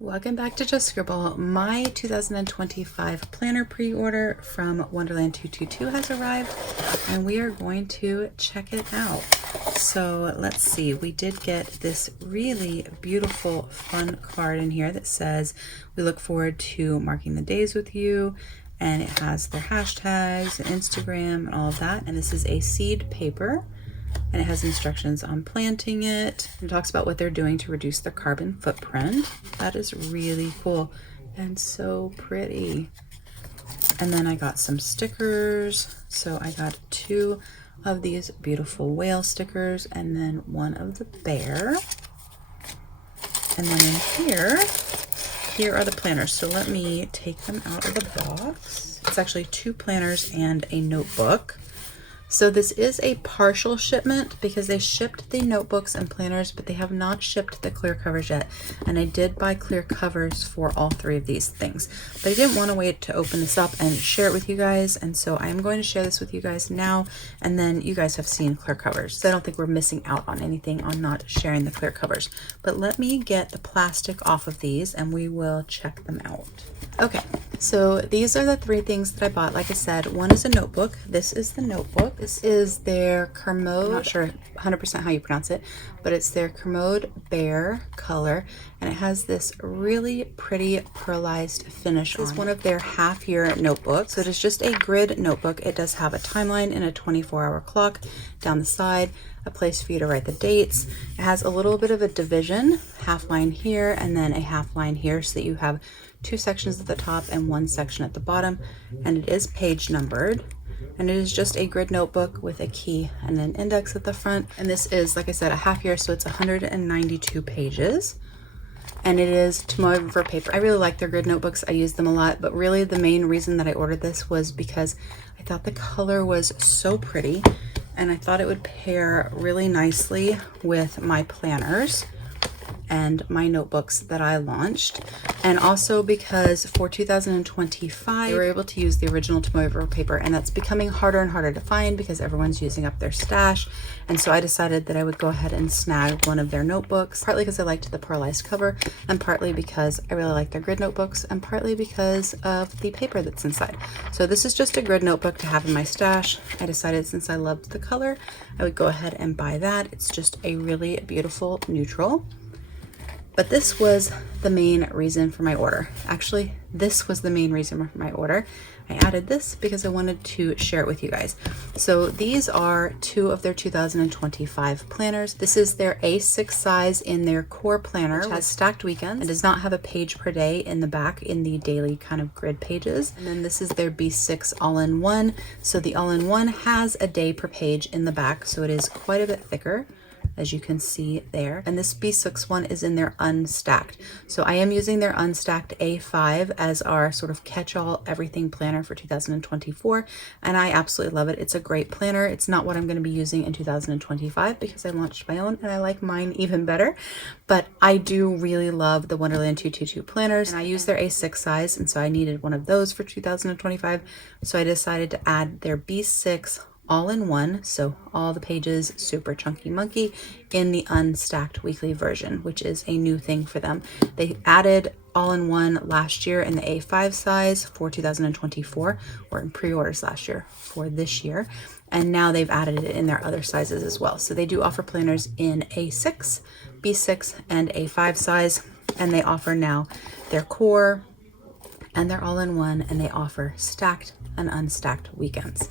Welcome back to Just Scribble. My 2025 planner pre-order from Wonderland222 has arrived and we are going to check it out. So let's see, we did get this really beautiful fun card in here that says, we look forward to marking the days with you, and it has their hashtags and Instagram and all of that. And this is a seed paper. And it has instructions on planting it. It talks about what they're doing to reduce their carbon footprint. That is really cool and so pretty. And then I got some stickers. So I got 2 of these beautiful whale stickers and then 1 of the bear. And then in here are the planners. So let me take them out of the box. It's actually 2 planners and a notebook. So this is a partial shipment because they shipped the notebooks and planners, but they have not shipped the clear covers yet. And I did buy clear covers for all 3 of these things, but I didn't want to wait to open this up and share it with you guys. And so I'm going to share this with you guys now. And then you guys have seen clear covers. So I don't think we're missing out on anything on not sharing the clear covers, but let me get the plastic off of these and we will check them out. Okay, so these are the 3 things that I bought. Like I said, one is a notebook. This is the notebook. This is their Kermode, I'm not sure 100% how you pronounce it, but it's their Kermode Bear color, and it has this really pretty pearlized finish on it. It's one of their half-year notebooks. So it is just a grid notebook. It does have a timeline and a 24-hour clock down the side, a place for you to write the dates. It has a little bit of a division, half line here and then a half line here, so that you have 2 sections at the top and 1 section at the bottom, and it is page numbered. And it is just a grid notebook with a key and an index at the front. And this is, like I said, a half year, so it's 192 pages. And it is Tomoe paper. I really like their grid notebooks. I use them a lot, but really the main reason that I ordered this was because I thought the color was so pretty and I thought it would pair really nicely with my planners and my notebooks that I launched. And also because for 2025, we were able to use the original Tomoe paper, and that's becoming harder and harder to find because everyone's using up their stash. And so I decided that I would go ahead and snag one of their notebooks, partly because I liked the pearlized cover, and partly because I really like their grid notebooks, and partly because of the paper that's inside. So this is just a grid notebook to have in my stash. I decided since I loved the color, I would go ahead and buy that. It's just a really beautiful neutral. But this was the main reason for my order. Actually, this was the main reason for my order. I added this because I wanted to share it with you guys. So these are 2 of their 2025 planners. This is their A6 size in their core planner, which has stacked weekends and does not have a page per day in the back in the daily kind of grid pages. And then this is their B6 all-in-one. So the all-in-one has a day per page in the back, so it is quite a bit thicker, as you can see there. And this B6 one is in their unstacked. So I am using their unstacked A5 as our sort of catch-all everything planner for 2024. And I absolutely love it. It's a great planner. It's not what I'm going to be using in 2025 because I launched my own and I like mine even better. But I do really love the Wonderland222 planners, and I use their A6 size. And so I needed one of those for 2025. So I decided to add their B6 all-in-one, so all the pages super chunky monkey, in the unstacked weekly version, which is a new thing for them. They added all-in-one last year in the A5 size for 2024, or in pre-orders last year for this year, and now they've added it in their other sizes as well. So they do offer planners in A6, B6, and A5 size, and they offer now their core and their all-in-one, and they offer stacked and unstacked weekends.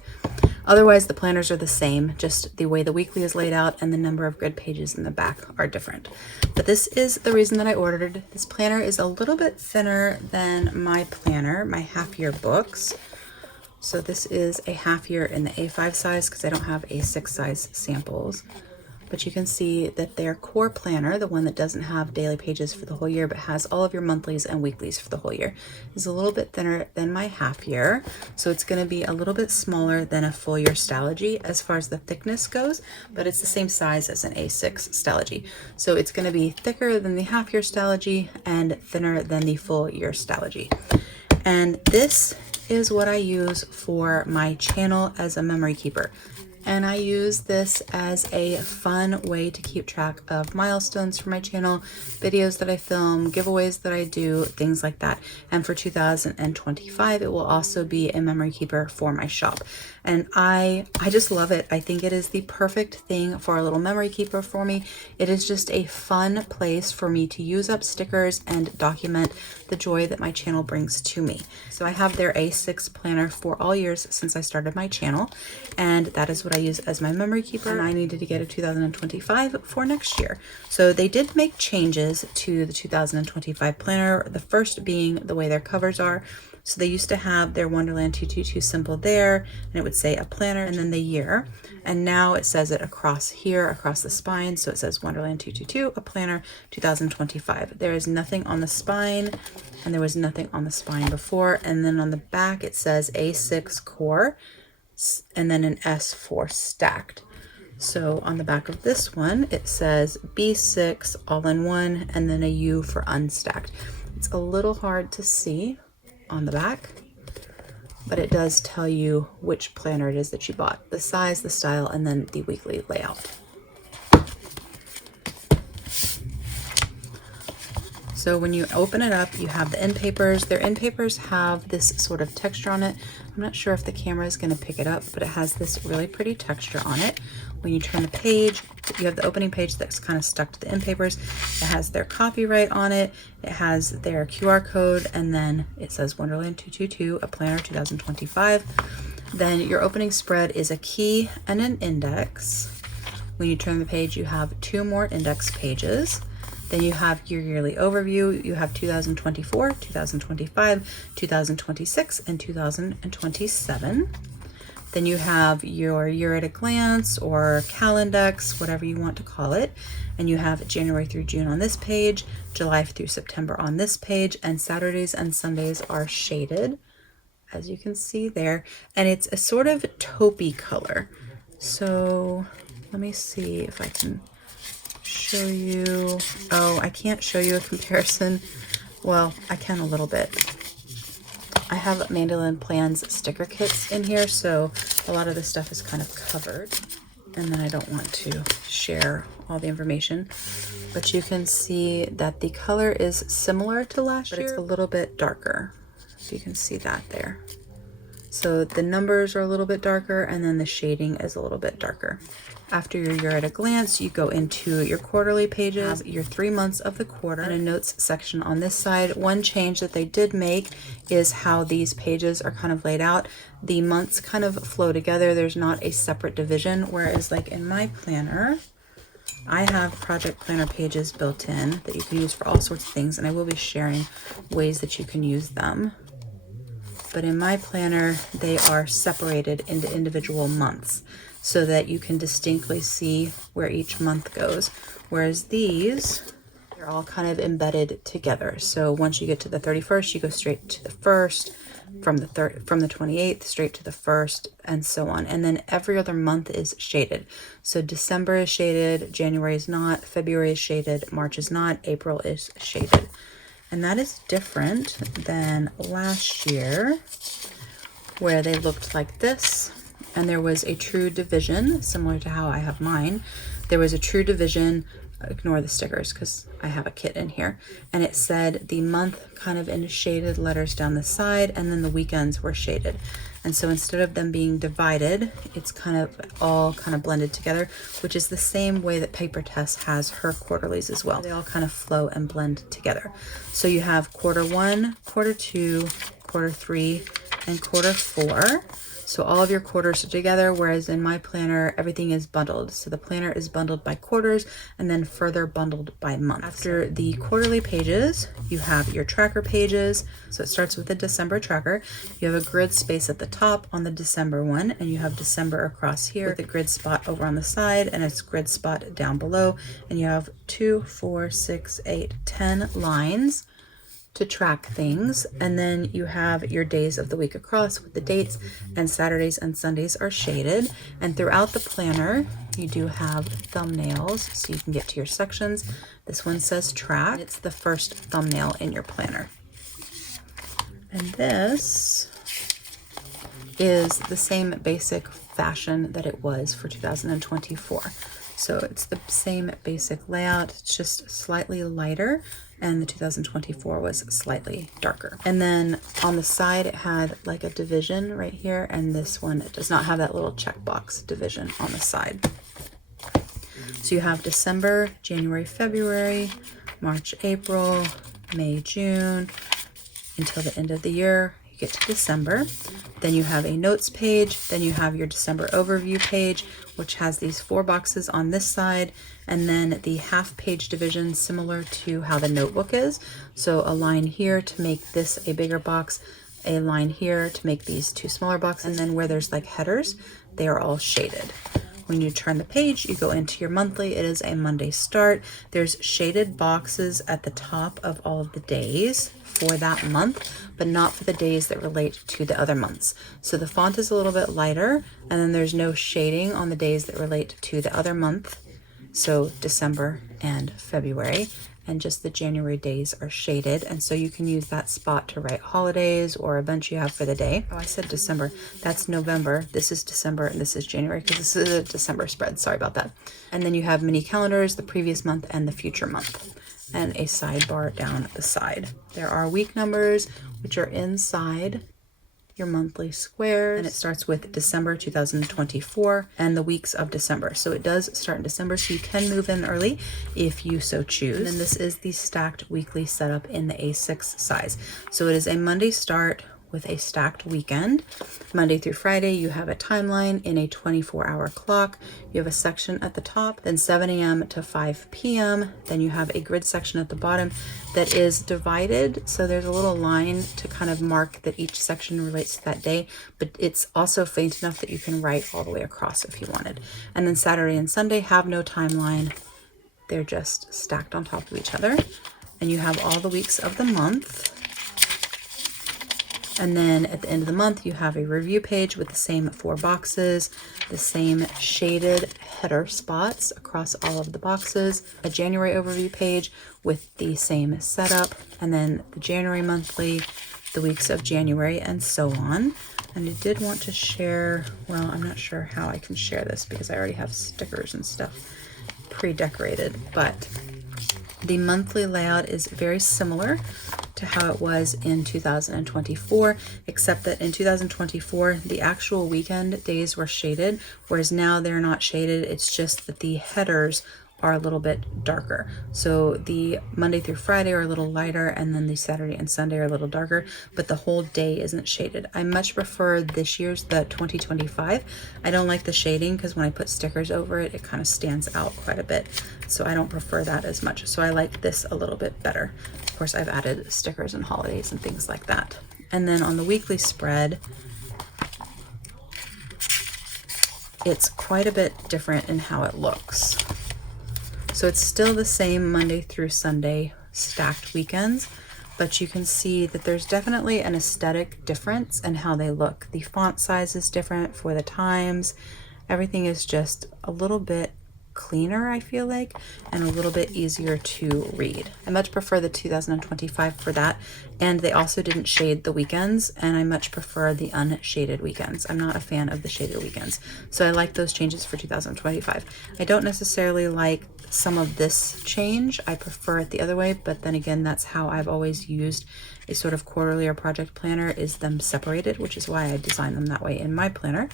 Otherwise, the planners are the same, just the way the weekly is laid out and the number of grid pages in the back are different. But this is the reason that I ordered. This planner is a little bit thinner than my planner, my half-year books. So this is a half-year in the A5 size because I don't have A6 size samples. But you can see that their core planner, the one that doesn't have daily pages for the whole year but has all of your monthlies and weeklies for the whole year, is a little bit thinner than my half year. So it's going to be a little bit smaller than a full year Stalogy as far as the thickness goes, but it's the same size as an A6 Stalogy. So it's going to be thicker than the half year Stalogy and thinner than the full year Stalogy. And this is what I use for my channel as a memory keeper. And I use this as a fun way to keep track of milestones for my channel, videos that I film, giveaways that I do, things like that. And for 2025, it will also be a memory keeper for my shop. And I just love it. I think it is the perfect thing for a little memory keeper for me. It is just a fun place for me to use up stickers and document the joy that my channel brings to me. So I have their A6 planner for all years since I started my channel, and that is what I use as my memory keeper. And I needed to get a 2025 for next year. So they did make changes to the 2025 planner, the first being the way their covers are. So they used to have their Wonderland222 symbol there, and it would say a planner and then the year. And now it says it across here, across the spine. So it says Wonderland222, a planner 2025. There is nothing on the spine, and there was nothing on the spine before. And then on the back, it says A6 core, and then an S for stacked. So on the back of this one, it says B6 all-in-one, and then a U for unstacked. It's a little hard to see on the back, but it does tell you which planner it is that you bought, the size, the style, and then the weekly layout. So when you open it up, you have the end papers. Their end papers have this sort of texture on it. I'm not sure if the camera is going to pick it up, but it has this really pretty texture on it. When you turn the page, you have the opening page that's kind of stuck to the end papers. It has their copyright on it. It has their QR code, and then it says Wonderland222, a planner 2025. Then your opening spread is a key and an index. When you turn the page, you have 2 more index pages. Then you have your yearly overview. You have 2024, 2025, 2026, and 2027. Then you have your year at a glance or calendex, whatever you want to call it. And you have January through June on this page, July through September on this page, and Saturdays and Sundays are shaded, as you can see there. And it's a sort of taupey color. So let me see if I can show you. Oh, I can't show you a comparison. Well, I can a little bit. I have Mandolin Plans sticker kits in here, so a lot of the stuff is kind of covered, and then I don't want to share all the information, but you can see that the color is similar to last year, but it's a little bit darker. So you can see that there. So the numbers are a little bit darker, and then the shading is a little bit darker. After your year at a glance, you go into your quarterly pages, your 3 months of the quarter, and a notes section on this side. One change that they did make is how these pages are kind of laid out. The months kind of flow together. There's not a separate division, whereas like in my planner, I have project planner pages built in that you can use for all sorts of things, and I will be sharing ways that you can use them. But in my planner, they are separated into individual months, so that you can distinctly see where each month goes. Whereas these, they're all kind of embedded together. So once you get to the 31st, you go straight to the 1st, from the 28th straight to the 1st, and so on. And then every other month is shaded. So December is shaded, January is not, February is shaded, March is not, April is shaded. And that is different than last year, where they looked like this. And there was a true division, similar to how I have mine. There was a true division, ignore the stickers because I have a kit in here. And it said the month kind of in shaded letters down the side, and then the weekends were shaded. And so instead of them being divided, it's kind of all kind of blended together, which is the same way that Paper Tess has her quarterlies as well. They all kind of flow and blend together. So you have quarter 1, quarter 2, quarter 3, and quarter 4. So all of your quarters are together, whereas in my planner, everything is bundled. So the planner is bundled by quarters and then further bundled by months. After the quarterly pages, you have your tracker pages. So it starts with the December tracker. You have a grid space at the top on the December one, and you have December across here with a grid spot over on the side and a grid spot down below. And you have 2, 4, 6, 8, 10 lines to track things, and then you have your days of the week across with the dates, and Saturdays and Sundays are shaded. And throughout the planner you do have thumbnails so you can get to your sections. This one says track. It's the first thumbnail in your planner. And this is the same basic fashion that it was for 2024. So it's the same basic layout, it's just slightly lighter, and the 2024 was slightly darker. And then on the side it had like a division right here, and this one does not have that little checkbox division on the side. So you have December, January, February, March, April, May, June, until the end of the year. You get to December. Then you have a notes page. Then you have your December overview page, which has these 4 boxes on this side, and then the half page division similar to how the notebook is. So a line here to make this a bigger box, a line here to make these 2 smaller boxes, and then where there's like headers, they are all shaded. When you turn the page, you go into your monthly. It is a Monday start. There's shaded boxes at the top of all of the days for that month, but not for the days that relate to the other months. So the font is a little bit lighter, and then there's no shading on the days that relate to the other month. So December and February, and just the January days are shaded. And so you can use that spot to write holidays or events you have for the day. Oh, I said December. That's November. This is December, and this is January, because this is a December spread. Sorry about that. And then you have mini calendars, the previous month and the future month, and a sidebar down the side. There are week numbers, which are inside your monthly squares, and it starts with December 2024 and the weeks of December. So it does start in December, so you can move in early if you so choose. And then this is the stacked weekly setup in the A6 size. So it is a Monday start with a stacked weekend. Monday through Friday, you have a timeline in a 24-hour clock. You have a section at the top, then 7 a.m. to 5 p.m. Then you have a grid section at the bottom that is divided. So there's a little line to kind of mark that each section relates to that day, but it's also faint enough that you can write all the way across if you wanted. And then Saturday and Sunday have no timeline. They're just stacked on top of each other. And you have all the weeks of the month. And then at the end of the month, you have a review page with the same 4 boxes, the same shaded header spots across all of the boxes, a January overview page with the same setup, and then the January monthly, the weeks of January, and so on. And I did want to share, well, I'm not sure how I can share this because I already have stickers and stuff pre-decorated, but the monthly layout is very similar to how it was in 2024, except that in 2024, the actual weekend days were shaded, whereas now they're not shaded. It's just that the headers are a little bit darker. So the Monday through Friday are a little lighter, and then the Saturday and Sunday are a little darker, but the whole day isn't shaded. I much prefer this year's, the 2025. I don't like the shading because when I put stickers over it, it kind of stands out quite a bit. So I don't prefer that as much. So I like this a little bit better. Of course, I've added stickers and holidays and things like that. And then on the weekly spread, it's quite a bit different in how it looks. So it's still the same Monday through Sunday stacked weekends, but you can see that there's definitely an aesthetic difference in how they look. The font size is different for the times. Everything is just a little bit cleaner, I feel like, and a little bit easier to read. I much prefer the 2025 for that, and they also didn't shade the weekends, and I much prefer the unshaded weekends. I'm not a fan of the shaded weekends, so I like those changes for 2025. I don't necessarily like some of this change. I prefer it the other way, but then again, that's how I've always used a sort of quarterly or project planner, is them separated, which is why I designed them that way in my planner.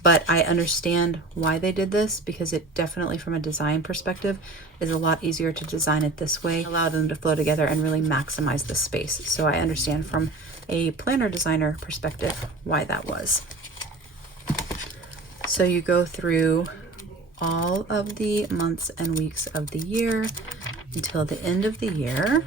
But I understand why they did this, because it definitely, from a design perspective, is a lot easier to design it this way, allow them to flow together and really maximize the space. So I understand from a planner designer perspective why that was. So you go through all of the months and weeks of the year until the end of the year.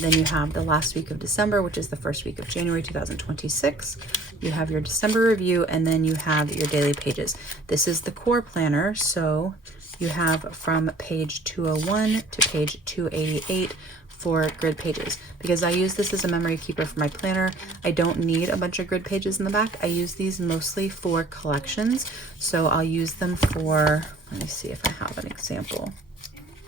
Then you have the last week of December, which is the first week of January 2026. You have your December review, and then you have your daily pages. This is the core planner, so you have from page 201 to page 288 for grid pages. Because I use this as a memory keeper for my planner, I don't need a bunch of grid pages in the back. I use these mostly for collections, so I'll use them for, let me see if I have an example.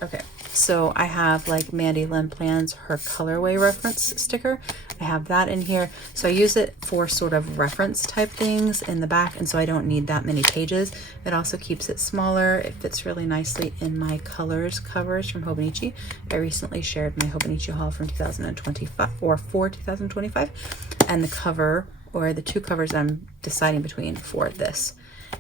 Okay, so I have like Mandy Lynn Plans, her colorway reference sticker. I have that in here. So I use it for sort of reference type things in the back, and so I don't need that many pages. It also keeps it smaller. It fits really nicely in my colors covers from Hobonichi. I recently shared my Hobonichi haul from 2025 or for 2025, and the cover or the two covers I'm deciding between for this.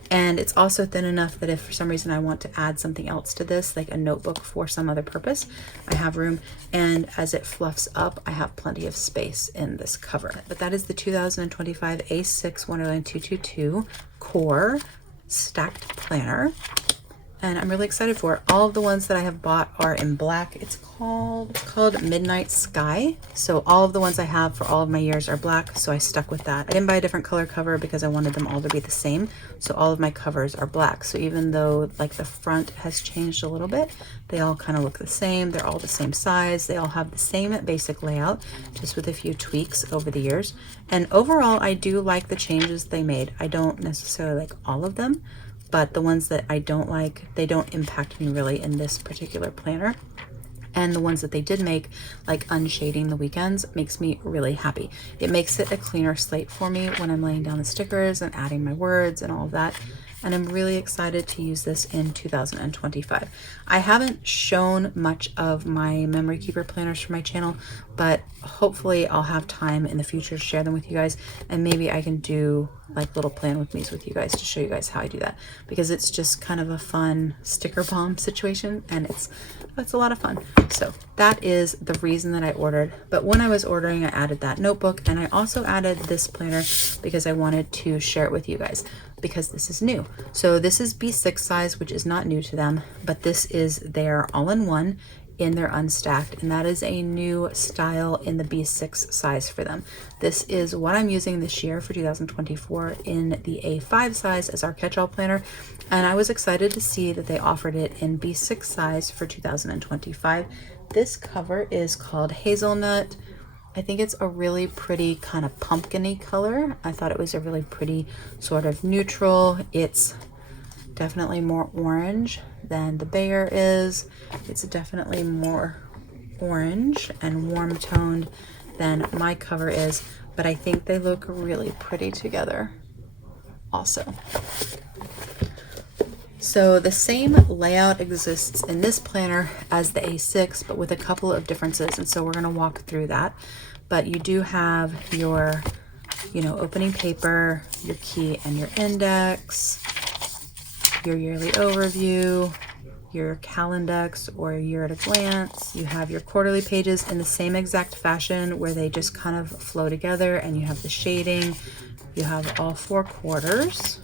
And it's also thin enough that if for some reason I want to add something else to this, like a notebook for some other purpose, I have room. And as it fluffs up, I have plenty of space in this cover. But that is the 2025 A6 Wonderland222 Core Stacked Planner. And I'm really excited for it. All of the ones that I have bought are in black. It's called Midnight Sky. So all of the ones I have for all of my years are black, so I stuck with that. I didn't buy a different color cover because I wanted them all to be the same. So all of my covers are black. So even though like the front has changed a little bit, they all kind of look the same. They're all the same size. They all have the same basic layout, just with a few tweaks over the years. And overall, I do like the changes they made. I don't necessarily like all of them, but the ones that I don't like, they don't impact me really in this particular planner. And the ones that they did make, like unshading the weekends, makes me really happy. It makes it a cleaner slate for me when I'm laying down the stickers and adding my words and all of that. And I'm really excited to use this in 2025. I haven't shown much of my memory keeper planners for my channel, but hopefully I'll have time in the future to share them with you guys, and maybe I can do like little plan with me's with you guys to show you guys how I do that, because it's just kind of a fun sticker bomb situation, and it's a lot of fun. So that is the reason that I ordered. But when I was ordering, I added that notebook, and I also added this planner because I wanted to share it with you guys, because this is new. So this is B6 size, which is not new to them, but this is their all-in-one in their unstacked, and that is a new style in the B6 size for them. This is what I'm using this year for 2024 in the A5 size as our catch-all planner, and I was excited to see that they offered it in B6 size for 2025. This cover is called Hazelnut. I think it's a really pretty kind of pumpkin-y color. I thought it was a really pretty sort of neutral. It's definitely more orange than the Bayer is. It's definitely more orange and warm toned than my cover is, but I think they look really pretty together also. So the same layout exists in this planner as the A6, but with a couple of differences, and so we're going to walk through that. But you do have your, opening paper, your key and your index, your yearly overview, your calendex or year at a glance. You have your quarterly pages in the same exact fashion where they just kind of flow together, and you have the shading. You have all 4 quarters.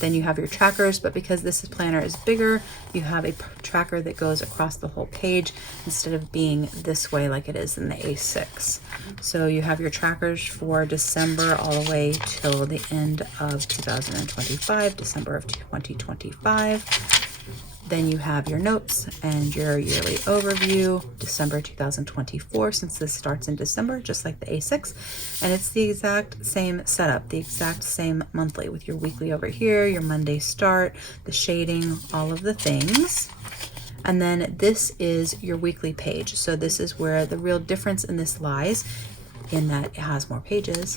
Then you have your trackers, but because this planner is bigger, you have a tracker that goes across the whole page instead of being this way like it is in the A6. So you have your trackers for December all the way till the end of 2025, December of 2025. Then you have your notes and your yearly overview, December 2024, since this starts in December, just like the A6. And it's the exact same setup, the exact same monthly, with your weekly over here, your Monday start, the shading, all of the things. And then this is your weekly page. So this is where the real difference in this lies, in that it has more pages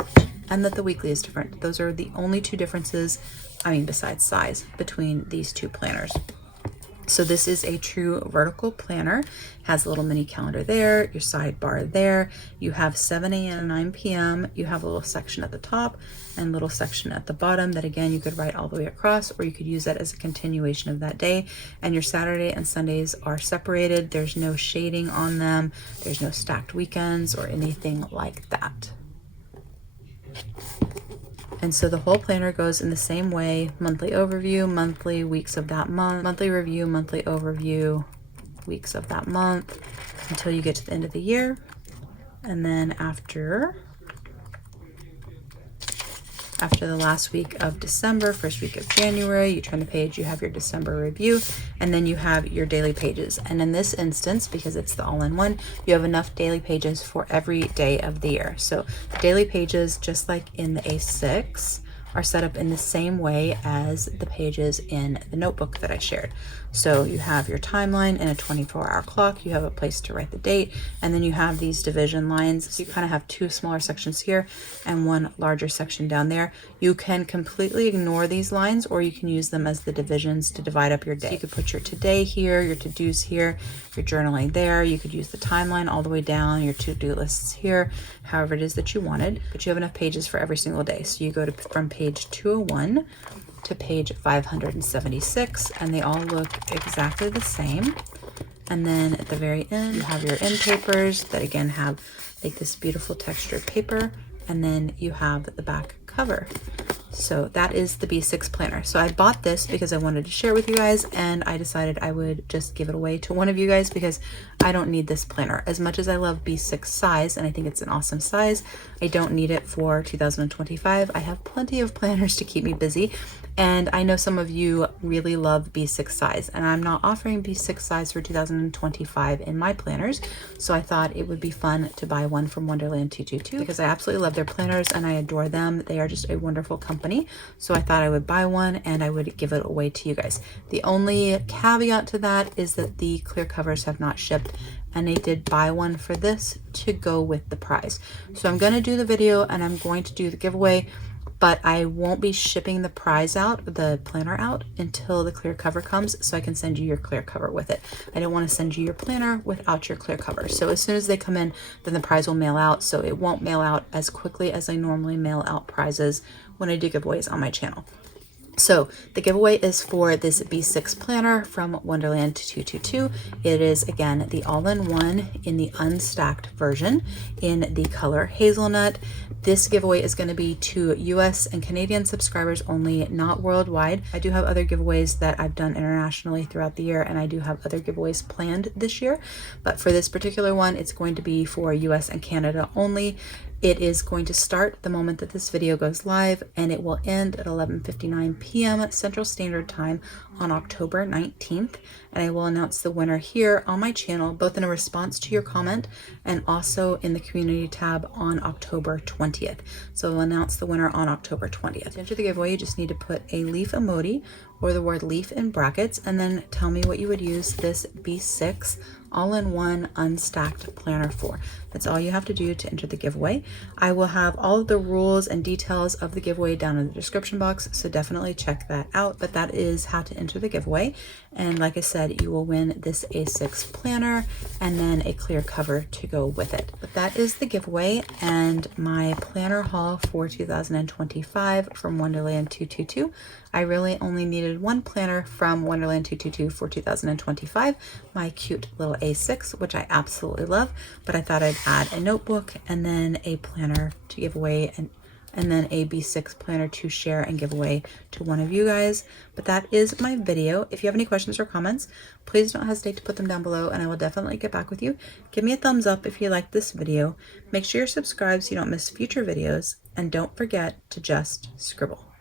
and that the weekly is different. Those are the only 2 differences, besides size, between these 2 planners. So this is a true vertical planner. Has a little mini calendar there, your sidebar there. You have 7 a.m. and 9 p.m. You have a little section at the top and a little section at the bottom that, again, you could write all the way across, or you could use that as a continuation of that day. And your Saturday and Sundays are separated. There's no shading on them. There's no stacked weekends or anything like that. And so the whole planner goes in the same way: monthly overview, monthly weeks of that month, monthly review, monthly overview, weeks of that month, until you get to the end of the year. And then after the last week of December, first week of January, you turn the page, you have your December review, and then you have your daily pages. And in this instance, because it's the all-in-one, you have enough daily pages for every day of the year. So daily pages, just like in the A6, are set up in the same way as the pages in the notebook that I shared. So you have your timeline and a 24-hour clock, you have a place to write the date, and then you have these division lines. So you kind of have two smaller sections here and one larger section down there. You can completely ignore these lines, or you can use them as the divisions to divide up your day. So you could put your today here, your to-dos here, your journaling there. You could use the timeline all the way down, your to-do lists here, however it is that you wanted, but you have enough pages for every single day. So you go to from page 201 to page 576, and they all look exactly the same. And then at the very end, you have your end papers that again have like this beautiful textured paper, and then you have the back cover. So that is the B6 planner. So I bought this because I wanted to share with you guys, and I decided I would just give it away to one of you guys because I don't need this planner. As much as I love B6 size, and I think it's an awesome size, I don't need it for 2025. I have plenty of planners to keep me busy. And I know some of you really love B6 size, and I'm not offering B6 size for 2025 in my planners. So I thought it would be fun to buy one from Wonderland222 because I absolutely love their planners and I adore them. They are just a wonderful company. So I thought I would buy one and I would give it away to you guys. The only caveat to that is that the clear covers have not shipped, and I did buy one for this to go with the prize. So I'm going to do the video and I'm going to do the giveaway, but I won't be shipping the prize out, the planner out, until the clear cover comes, so I can send you your clear cover with it. I don't want to send you your planner without your clear cover. So as soon as they come in, then the prize will mail out. So it won't mail out as quickly as I normally mail out prizes when I do giveaways on my channel. So the giveaway is for this B6 planner from Wonderland222. It is again the all-in-one in the unstacked version in the color hazelnut. This giveaway is going to be to US and Canadian subscribers only, not worldwide. I do have other giveaways that I've done internationally throughout the year, and I do have other giveaways planned this year. But for this particular one, it's going to be for US and Canada only. It is going to start the moment that this video goes live, and it will end at 11:59 p.m. Central Standard Time on October 19th. And I will announce the winner here on my channel, both in a response to your comment and also in the community tab on October 20th. So I'll announce the winner on October 20th. To enter the giveaway, you just need to put a leaf emoji or the word leaf in brackets, and then tell me what you would use this B6 all-in-one unstacked planner for. That's all you have to do to enter the giveaway. I will have all of the rules and details of the giveaway down in the description box, so definitely check that out. But that is how to enter the giveaway. And like I said, you will win this A6 planner and then a clear cover to go with it. But that is the giveaway and my planner haul for 2025 from Wonderland222. I really only needed one planner from Wonderland222 for 2025, my cute little A6, which I absolutely love, but I thought I'd add a notebook and then a planner to give away, and then a B6 planner to share and give away to one of you guys. But that is my video. If you have any questions or comments, please don't hesitate to put them down below and I will definitely get back with you. Give me a thumbs up if you liked this video. Make sure you're subscribed so you don't miss future videos, and don't forget to just scribble.